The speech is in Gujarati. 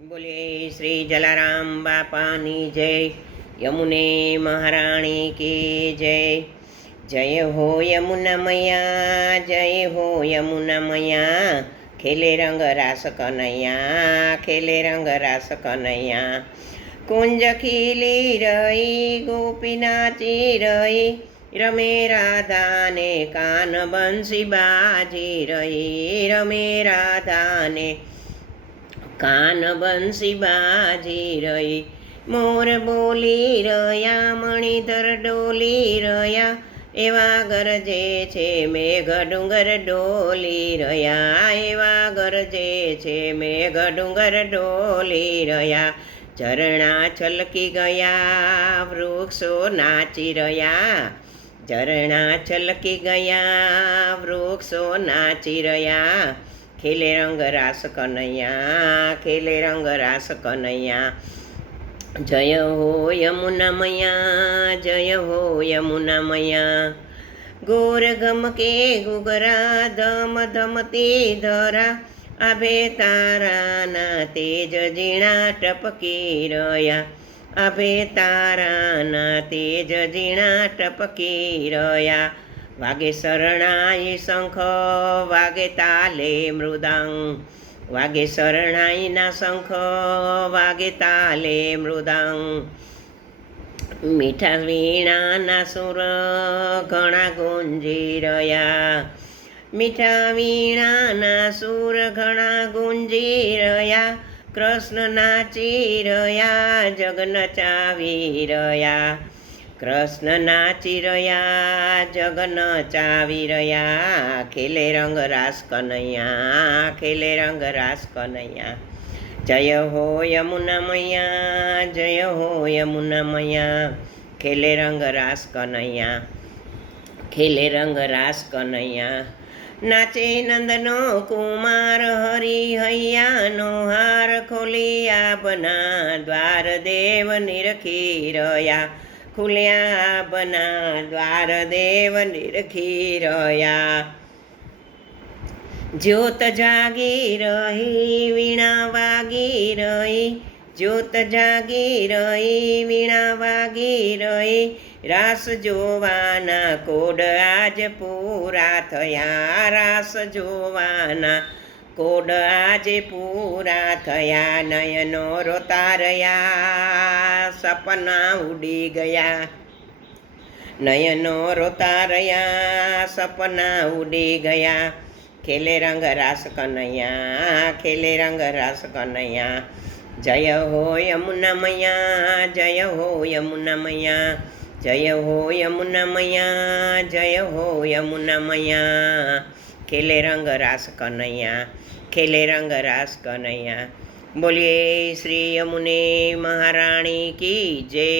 बोलिए श्री जलाराम बापानी जय। यमुने महाराणी की जय। जय हो यमुना मैया, जय हो यमुना मैया। खेले रंग रास कन्हैया, खेले रंग रास कन्हैया। कुंज खिली रही, गोपी नाची रही, रमे राधा ने कान बंसी बाजी रही, रमे राधा ने કાન બંસી બાજી રહી। મોર બોલી રહ્યા, મણિધર ડોલી રહ્યા, એવા ગરજે છે મેઘ ડુંગર ડોલી રહ્યા, એવા ગરજે છે મેઘ ડુંગર ડોલી રહ્યા। ઝરણા છલકી ગયા, વૃક્ષો નાચી રહ્યા, ઝરણા છલકી ગયા, વૃક્ષો નાચી રહ્યા। ખેલે રંગ રાસ કનૈયા, ખેલે રંગ રાસ કનૈયા। જય હો યમુના મૈયા, જય હો યમુના મૈયા। ગોર ગમકે ગુગરા, ધમ ધમતી ધરા, આભે તારાના તેજ ઝીણા ટપકી રહ્યા, આભે તારાના તેજ ઝીણા ટપકી રહ્યા। વાગે શરણાઈ શંખ, વાગે તાલે મૃદાંગ, વાગે શરણાઈના શંખ, વાગે તાલે મૃદાંગ। મીઠા વીણાના સુર ઘણા ગુંજી રહ્યા, મીઠા વીણાના સુર ઘણા ગુંજી રહ્યા। કૃષ્ણ નાચી રહ્યા, જગ નચાવી રહ્યા, કૃષ્ણ નાચી રહ્યા, જગ નચાવી રહ્યા। ખેલે રંગ રાસ કનૈયા, ખેલે રંગ રાસ કનૈયા। જય હો યમુના મૈયા, જય હો યમુના મૈયા। ખેલે રંગ રાસ કનૈયા, ખેલે રંગ રાસ કનૈયા। નાચે નંદનો કુમાર, હરી હૈયાનો હાર ખોલી આપના દ્વાર, દેવ નિરખી રહ્યા, ખુલ્યા બના દ્વાર, દેવ નિરખી રહ્યા। જ્યોત જાગી રહી, વીણા વાગી રહી, જ્યોત જાગી રહી, વીણા વાગી રહી, રાસ જોવાના કોડ આજ પૂરા થયા, રાસ જોવાના કોડ આજે પૂરા થયા। નયનો રોતા રહ્યા, સપના ઉડી ગયા, નયનો રોતા રહ્યા, સપના ઉડી ગયા। ખેલે રંગ રાસ કનૈયા, ખેલે રંગ રાસ કનૈયા। જય હો યમુના મૈયા, જય હો યમુના મૈયા, જય હો યમુના મૈયા, જય હો યમુના મૈયા। ખેલે રંગ રાસ કનૈયા, ખેલે રંગ રાસ કનૈયા। બોલીએ શ્રી યમુને મહારાણી કી જય।